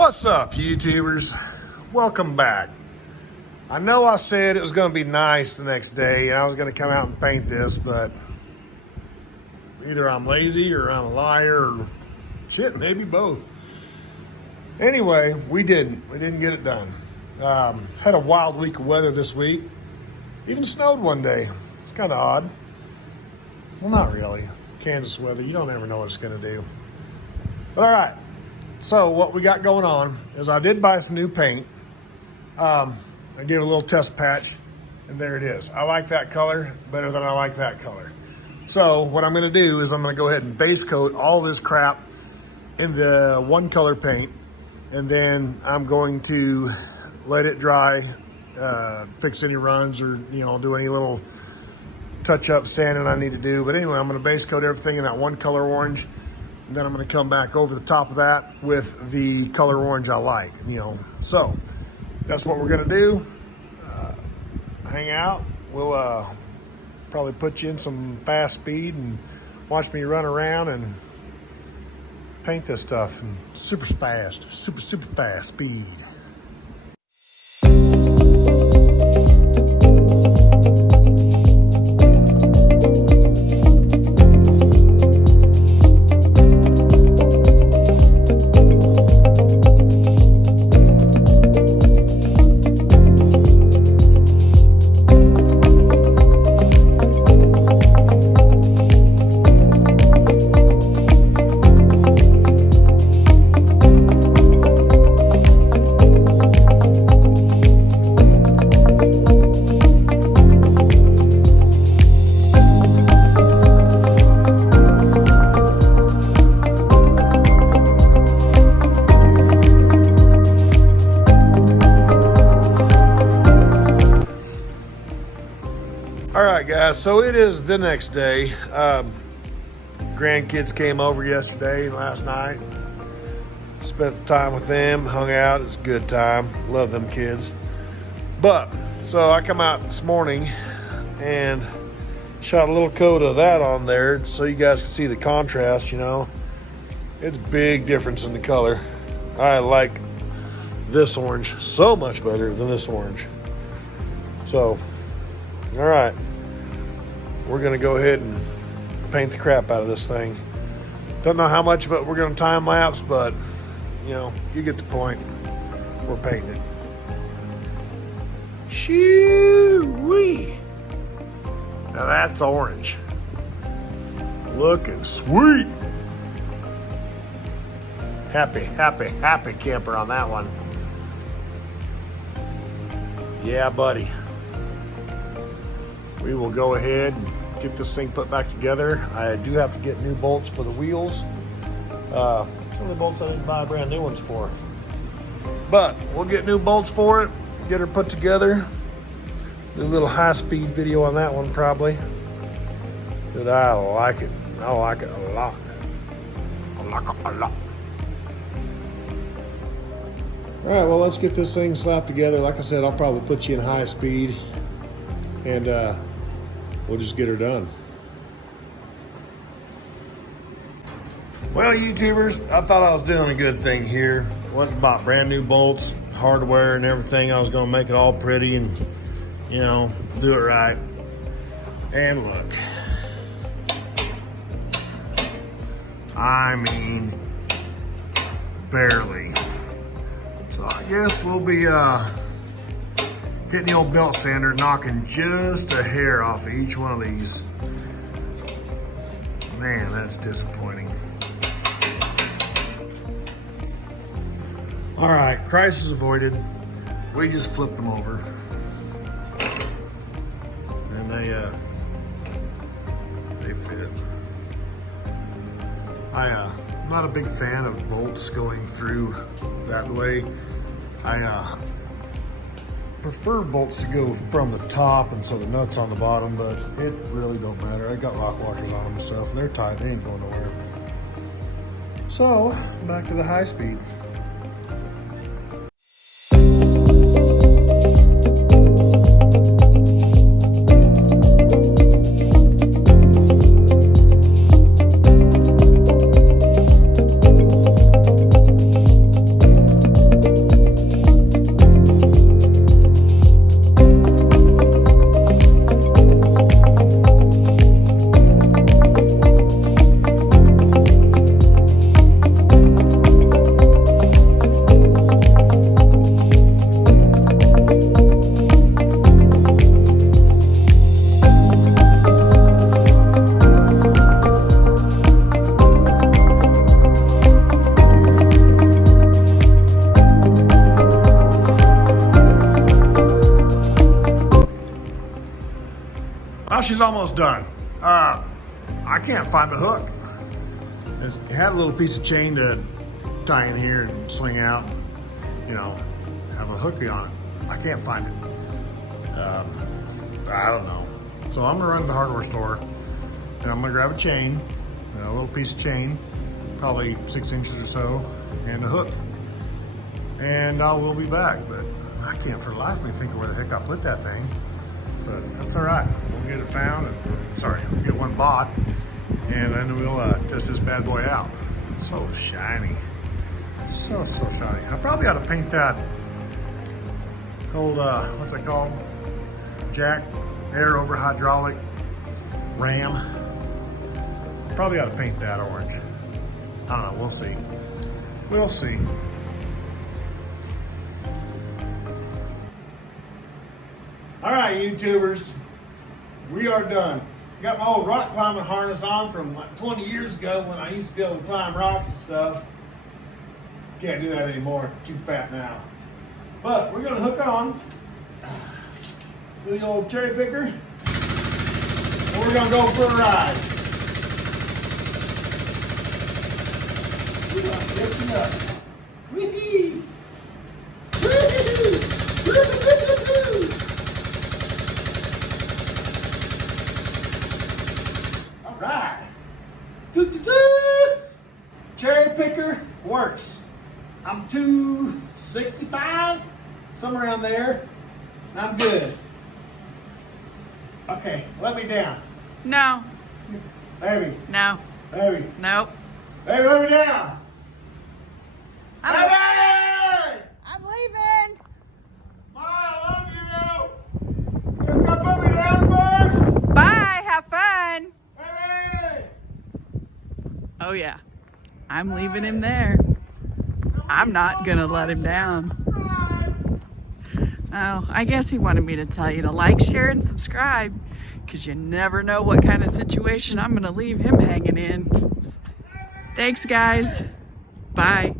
What's up, YouTubers? Welcome back. I know I said it was going to be nice the next day and I was going to come out and paint this, but either I'm lazy or I'm a liar or shit, maybe both. Anyway, we didn't get it done. Had a wild week of weather this week. Even snowed one day. It's kind of odd. Well, not really. Kansas weather, you don't ever know what it's going to do. But all right. So what we got going on is I did buy some new paint. I gave it a little test patch, and there it is. I like that color better than I like that color. So what I'm going to do is I'm going to go ahead and base coat all this crap in the one color paint, and then I'm going to let it dry, fix any runs or do any little touch-up sanding I need to do. But anyway, I'm going to base coat everything in that one color orange. And then I'm going to come back over the top of that with the color orange I like, So that's what we're going to do. Hang out. We'll probably put you in some fast speed and watch me run around and paint this stuff in super fast speed. All right, guys, so it is the next day. Grandkids came over yesterday and last night. Spent the time with them, hung out. It's a good time. Love them kids. But, so I come out this morning and shot a little coat of that on there so you guys can see the contrast, It's a big difference in the color. I like this orange so much better than this orange. So, all right, we're gonna go ahead and paint the crap out of this thing. Don't know how much of it we're gonna time lapse, but you get the point. We're painting it. Shoo-wee. Now that's orange. Looking sweet. Happy camper on that one. Yeah, buddy. We will go ahead and get this thing put back together. I do have to get new bolts for the wheels. Some of the bolts I didn't buy brand new ones for. But we'll get new bolts for it, get her put together. Do a little high-speed video on that one probably. But I like it. I like it a lot. I like it a lot. All right, well, let's get this thing slapped together. Like I said, I'll probably put you in high speed and we'll just get her done. Well, YouTubers, I thought I was doing a good thing here. Went and bought brand new bolts, hardware and everything. I was gonna make it all pretty and, do it right. And look. I mean, barely. So I guess we'll be getting the old belt sander, knocking just a hair off of each one of these. Man, that's disappointing. All right, crisis avoided. We just flipped them over. And they fit. I'm not a big fan of bolts going through that way. I prefer bolts to go from the top and so the nuts on the bottom, but it really don't matter. I got lock washers on them and stuff, and they're tight, they ain't going nowhere. So, back to the high speed. Well, she's almost done. I can't find the hook. It had a little piece of chain to tie in here and swing out, you know, have a hooky on it. I can't find it. I don't know. So I'm gonna run to the hardware store and I'm gonna grab a chain, a little piece of chain, probably 6 inches or so, and a hook. And I will be back, but I can't for the life of me think of where the heck I put that thing. But that's all right. We'll get it found, and we'll get one bought, and then we'll test this bad boy out. So shiny. So shiny. I probably ought to paint that old, what's it called? Jack air over hydraulic ram. Probably ought to paint that orange. I don't know, we'll see. We'll see. All right, YouTubers, we are done. Got my old rock climbing harness on from like 20 years ago when I used to be able to climb rocks and stuff. Can't do that anymore, too fat now. But we're gonna hook on to the old cherry picker, and we're gonna go for a ride. Lifting up. Whee-hee! Whee-hee! Woo-hoo-hoo-hoo-hoo! All right. Doo-doo-doo! Cherry picker works. I'm 265, somewhere around there, and I'm good. Okay, let me down. No. Baby. No. Baby. Nope. Baby, let me down. I'm Baby! I'm leaving. Ma, I love you. You gotta put me down first. Bye. Have fun. Baby! Oh yeah. I'm leaving him there. I'm not gonna let him down. Oh, I guess he wanted me to tell you to like, share, and subscribe, because you never know what kind of situation I'm gonna leave him hanging in. Thanks, guys. Bye.